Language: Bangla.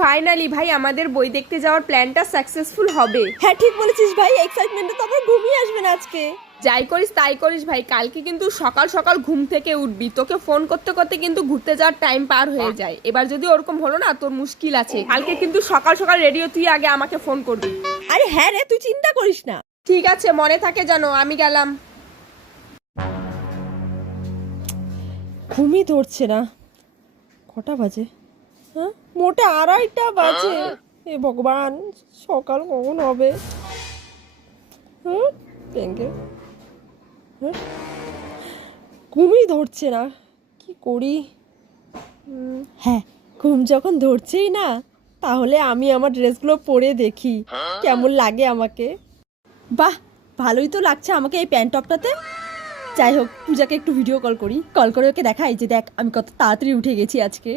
ফাইনালি ভাই আমাদের বই দেখতে যাওয়ার প্ল্যানটা সাকসেসফুল হবে। হ্যাঁ ঠিক বলেছিস ভাই, এক্সাইটমেন্টে তো আবার ঘুমিয়ে আসবে না আজকে। যাই করিস তাই করিস ভাই, কালকে কিন্তু সকাল সকাল ঘুম থেকে উঠবি, তোকে ফোন করতে করতে কিন্তু ঘুরতে যাওয়ার টাইম পার হয়ে যায়। এবার যদি ওরকম হলো না তোর মুশকিল আছে। কালকে কিন্তু সকাল সকাল রেডিও তুই আগে আমাকে ফোন করবি। আরে হ্যাঁ রে, তুই চিন্তা করিস না। ঠিক আছে, মনে থাকে জানো। আমি গেলাম। ঘুমই ধরছে না। কটা বাজে? হ্যাঁ মোটে 2:30 বাজে। এ ভগবান, সকাল কখন হবে? ব্যাংকে ঘুমই ধরছে না, কি করি? হ্যাঁ, ঘুম যখন ধরছেই না, তাহলে আমি আমার ড্রেসগুলো পরে দেখি কেমন লাগে আমাকে। বাহ, ভালোই তো লাগছে আমাকে এই প্যান্ট টপটাতে। যাই হোক, পূজাকে একটু ভিডিও কল করি, কল করে ওকে দেখাই যে দেখ আমি কত তাড়াতাড়ি উঠে গেছি আজকে।